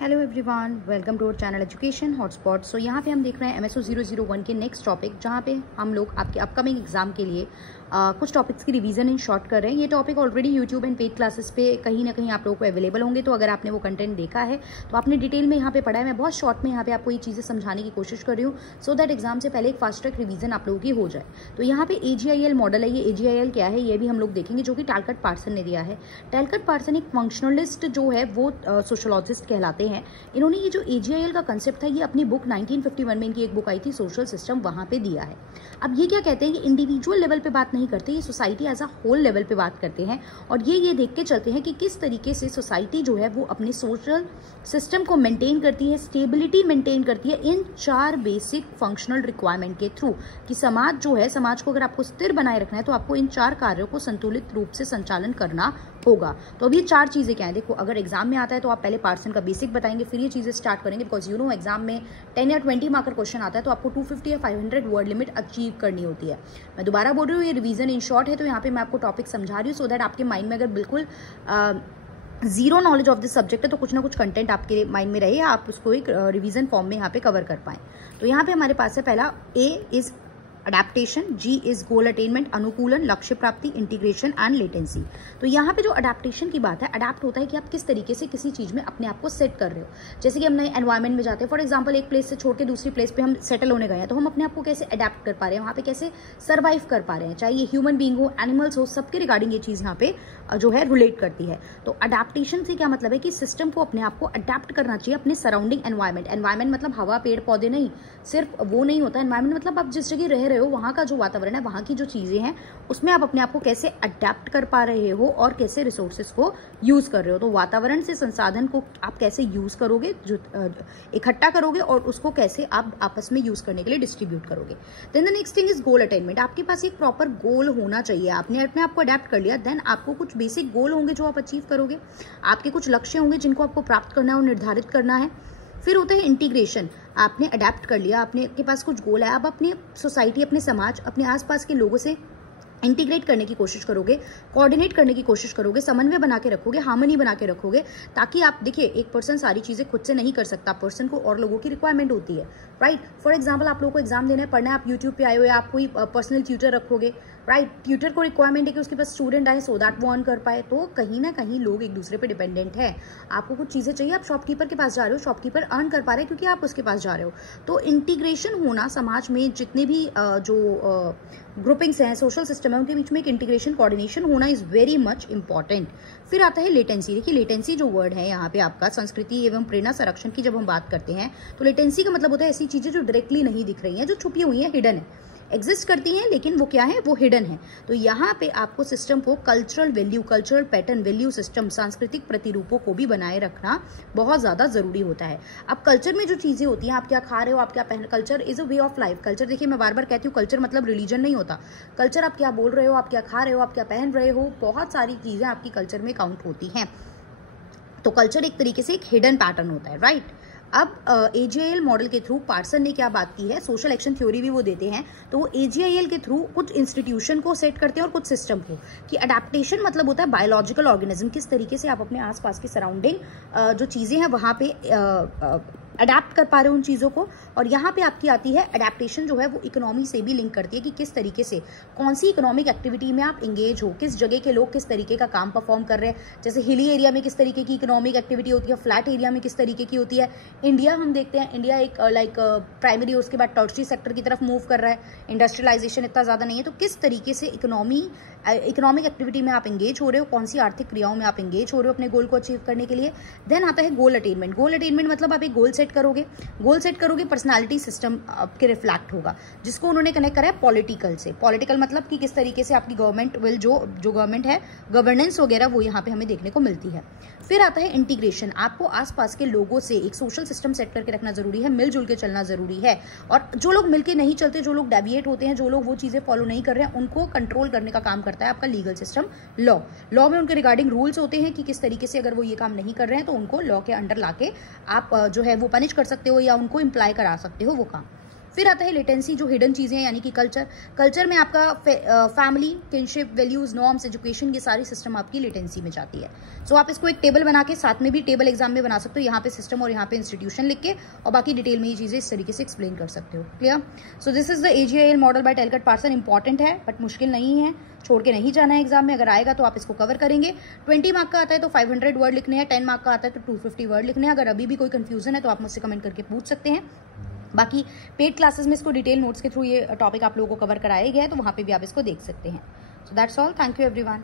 Hello everyone, welcome to our channel education hotspot. So यहाँ पे हम देख रहे हैं MSO 001 के नेक्स्ट टॉपिक, जहाँ पे हम लोग आपके अपकमिंग एग्जाम के लिए कुछ टॉपिक्स की रिवीजन इन शॉर्ट कर रहे हैं। ये topic already YouTube and paid classes पे कहीं ना कहीं आप लोगों को अवेलेबल होंगे, तो अगर आपने वो कंटेंट देखा है तो आपने डिटेल में यहाँ पे पढ़ा है। मैं बहुत शॉर्ट में यहाँ पे आपको ये चीज़ें समझाने की कोशिश कर रही हूँ सो दैट एग्जाम से पहले एक फास्ट ट्रैक रिवीजन आप लोगों की हो जाए। तो यहाँ पे AGIL मॉडल है। ये AGIL क्या है ये भी हम लोग देखेंगे, जो कि टैलकट पार्सन ने दिया है। टैलकट पार्सन एक फंक्शनलिस्ट जो है वो सोशोलॉजिस्ट कहलाते हैं। इन्होंने ये जो AGIL का कंसेप्ट था ये अपनी बुक 1951 में इनकी एक बुक आई थी सोशल सिस्टम, वहाँ पे दिया है। अब ये क्या कहते हैं, ये इंडिविजुअल लेवल पे बात नहीं करते, ये society as a whole level पे बात करते हैं। और ये देख के चलते हैं कि किस तरीके से सोसाइटी जो है वो अपने सोशल सिस्टम को मेंटेन करती है, स्टेबिलिटी मेंटेन करती है इन 4 बेसिक फंक्शनल रिक्वायरमेंट के थ्रू। कि समाज जो है, समाज को अगर आपको स्थिर बनाए रखना है तो आपको इन 4 कार्यों को संतुलित रूप से संचालन करना होगा। तो अभी 4 चीजें क्या है, देखो अगर एग्जाम में आता है तो आप पहले पार्सन का बेसिक बताएंगे, फिर ये चीजें स्टार्ट करेंगे। बिकॉज एग्जाम में 10 या 20 मार्क का क्वेश्चन आता है तो आपको 250 या 500 वर्ड लिमिट अचीव करनी होती है। मैं दोबारा बोल रही हूँ, ये रिवीजन इन शॉर्ट है, तो यहाँ पे मैं आपको टॉपिक समझा रही हूँ सो दैट आपके माइंड में अगर बिल्कुल zero knowledge of this subject है तो कुछ ना कुछ कंटेंट आपके माइंड में रहे, आप उसको एक रिवीजन फॉर्म में यहाँ पे कवर कर पाए। तो यहाँ पे हमारे पास है पहला, A is adaptation, G is goal attainment, अनुकूलन, लक्ष्य प्राप्ति, इंटीग्रेशन एंड लेटेंसी। तो यहाँ पे जो अडेप्टेशन की बात है, अडेप्ट होता है कि आप किस तरीके से किसी चीज में अपने आप को सेट कर रहे हो। जैसे कि हम नए एनवायरमेंट में जाते हैं, फॉर एग्जांपल एक प्लेस से छोड़ के दूसरी प्लेस पे हम सेटल होने गए हैं, तो हम अपने आप को कैसे अडेप्ट कर पा रहे हैं, वहाँ पे कैसे सर्वाइव कर पा रहे हैं, चाहे ये ह्यूमन बींग हो, एनिमल्स हो, सबके रिगार्डिंग ये चीज यहाँ पे जो है रिलेट करती है। तो अडेप्टेशन से क्या मतलब है कि सिस्टम को अपने आप को अडेप्ट करना चाहिए अपने सराउंडिंग एनवायरमेंट। एनवायरमेंट मतलब हवा, पेड़ पौधे नहीं, सिर्फ वो नहीं होता। एनवायरमेंट मतलब आप जिस जगह रह रहे हो वहाँ का जो वातावरण है, वहां की जो चीजें हैं, उसमें आप अपने आप को कैसे अडेप्ट कर पा रहे हो और कैसे रिसोर्सेज को यूज कर रहे हो। तो वातावरण से संसाधन को आप कैसे यूज करोगे, जो इकट्ठा करोगे, और उसको कैसे आप आपस में यूज करने के लिए डिस्ट्रीब्यूट करोगे। Then the next thing is goal attainment. आपके पास एक प्रॉपर गोल होना चाहिए। आपने अपने आप को अडेप्ट कर लिया, देन आपको कुछ बेसिक गोल होंगे जो आप अचीव करोगे, आपके कुछ लक्ष्य होंगे जिनको आपको प्राप्त करना है और निर्धारित करना है। फिर होता है इंटीग्रेशन। आपने अडेप्ट कर लिया, आपके पास कुछ गोल है, आप अपने सोसाइटी, अपने समाज, अपने आसपास के लोगों से इंटीग्रेट करने की कोशिश करोगे, कोऑर्डिनेट करने की कोशिश करोगे, समन्वय बना के रखोगे, हार्मनी बना के रखोगे, ताकि आप देखिए एक पर्सन सारी चीजें खुद से नहीं कर सकता, पर्सन को और लोगों की रिक्वायरमेंट होती है, राइट। फॉर एग्जांपल आप लोगों को एग्जाम देना है, पढ़ना है, आप यूट्यूब पे आए हो, आप कोई पर्सनल ट्यूटर रखोगे, राइट। ट्यूटर को रिक्वायरमेंट है कि उसके पास स्टूडेंट आए सो दैट वो अर्न कर पाए। तो कहीं ना कहीं लोग एक दूसरे पे डिपेंडेंट है। आपको कुछ चीजें चाहिए, आप शॉपकीपर के पास जा रहे हो, शॉपकीपर अर्न कर पा रहे हैं क्योंकि आप उसके पास जा रहे हो। तो इंटीग्रेशन होना, समाज में जितने भी जो ग्रुपिंग्स हैं, सोशल सिस्टम है, उनके बीच में एक इंटीग्रेशन, कोऑर्डिनेशन होना इज वेरी मच इंपॉर्टेंट। फिर आता है लेटेंसी। देखिए लेटेंसी जो वर्ड है यहाँ पे आपका संस्कृति एवं प्रेरणा संरक्षण की जब हम बात करते हैं तो लेटेंसी का मतलब होता है ऐसी चीजें जो डायरेक्टली नहीं दिख रही हैं, जो छुपी हुई हैं, हिडन है, एग्जिस्ट करती हैं लेकिन वो क्या है, वो हिडन है। तो यहाँ पे आपको सिस्टम को cultural value, cultural pattern, value system, सांस्कृतिक प्रतिरूपों को भी बनाए रखना बहुत ज्यादा जरूरी होता है। अब कल्चर में जो चीजें होती हैं, आप क्या खा रहे हो, आप क्या पहन, culture is a way of life. Culture देखिए मैं बार बार कहती हूँ, कल्चर मतलब रिलीजन नहीं होता। कल्चर आप क्या बोल रहे हो, आप क्या खा रहे हो, आप क्या पहन रहे हो, बहुत सारी चीजें आपकी कल्चर में काउंट होती हैं। तो कल्चर एक तरीके से एक हिडन पैटर्न होता है, राइट। अब AGIL मॉडल के थ्रू पार्सन ने क्या बात की है, सोशल एक्शन थ्योरी भी वो देते हैं। तो वो AGIL के थ्रू कुछ इंस्टीट्यूशन को सेट करते हैं और कुछ सिस्टम को। कि अडेप्टेशन मतलब होता है बायोलॉजिकल ऑर्गेनिज्म, किस तरीके से आप अपने आसपास की सराउंडिंग जो चीजें हैं वहां पे अडेप्ट कर पा रहे हो उन चीज़ों को। और यहाँ पे आपकी आती है अडेप्टेशन, जो है वो इकोनॉमी से भी लिंक करती है कि किस तरीके से, कौन सी इकोनॉमिक एक्टिविटी में आप इंगेज हो, किस जगह के लोग किस तरीके का काम परफॉर्म कर रहे हैं। जैसे हिली एरिया में किस तरीके की इकोनॉमिक एक्टिविटी होती है, फ्लैट एरिया में किस तरीके की होती है। इंडिया हम देखते हैं, इंडिया एक लाइक प्राइमरी, उसके बाद टर्शरी सेक्टर की तरफ मूव कर रहा है, इंडस्ट्रियलाइजेशन इतना ज़्यादा नहीं है। तो किस तरीके से इकोनॉमिक एक्टिविटी में आप इंगेज हो रहे हो, कौन सी आर्थिक क्रियाओं में आप इंगेज हो रहे हो अपने गोल को अचीव करने के लिए। देन आता है गोल अटेनमेंट। गोल अटेनमेंट मतलब आप एक गोल सेट करोगे, पर्सनालिटी सिस्टम आपके रिफ्लेक्ट होगा, जिसको उन्होंने कनेक्ट करा है पॉलिटिकल से। पॉलिटिकल मतलब कि किस तरीके से आपकी गवर्नमेंट विल, जो गवर्नमेंट है, गवर्नेंस वगैरह वो यहाँ पे हमें देखने को मिलती है। फिर आता है इंटीग्रेशन। आपको आसपास के लोगों से एक सोशल सिस्टम सेट करके रखना जरूरी है, मिलजुल के चलना जरूरी है। और जो लोग मिलके नहीं चलते, जो लोग डेविएट होते हैं, जो लोग वो चीजें फॉलो नहीं कर रहे हैं, उनको कंट्रोल करने का काम करता है आपका लीगल सिस्टम, लॉ में उनके रिगार्डिंग रूल्स होते हैं कि किस तरीके से अगर वो ये काम नहीं कर रहे हैं तो उनको लॉ के अंडर लाके आप जो है वो पनिश कर सकते हो या उनको इम्प्लाई करा सकते हो वो काम। फिर आता है लेटेंसी, जो हिडन चीज़ें हैं, यानी कि कल्चर में आपका family, kinship, values, norms, education, ये सारी सिस्टम आपकी लेटेंसी में जाती है। सो आप इसको एक टेबल बना के, साथ में भी टेबल एग्जाम में बना सकते हो, यहाँ पे सिस्टम और यहाँ पे इंस्टीट्यूशन लिख के, और बाकी डिटेल में ये चीज़ें इस तरीके से एक्सप्लेन कर सकते हो। Clear? So this is the AGIL model by Talcott Parson. Important है बट मुश्किल नहीं है, छोड़ के नहीं जाना है एग्जाम में। अगर आएगा तो आप इसको कवर करेंगे। 20 मार्क का आता है तो 500 वर्ड लिखने हैं, 10 मार्क का आता है तो 250 वर्ड लिखने हैं। अगर अभी भी कोई कंफ्यूजन है तो आप मुझसे कमेंट करके पूछ सकते हैं। बाकी पेड क्लासेस में इसको डिटेल नोट्स के थ्रू ये टॉपिक आप लोगों को कवर कराया गया है, तो वहाँ पे भी आप इसको देख सकते हैं। So that's all. Thank you everyone.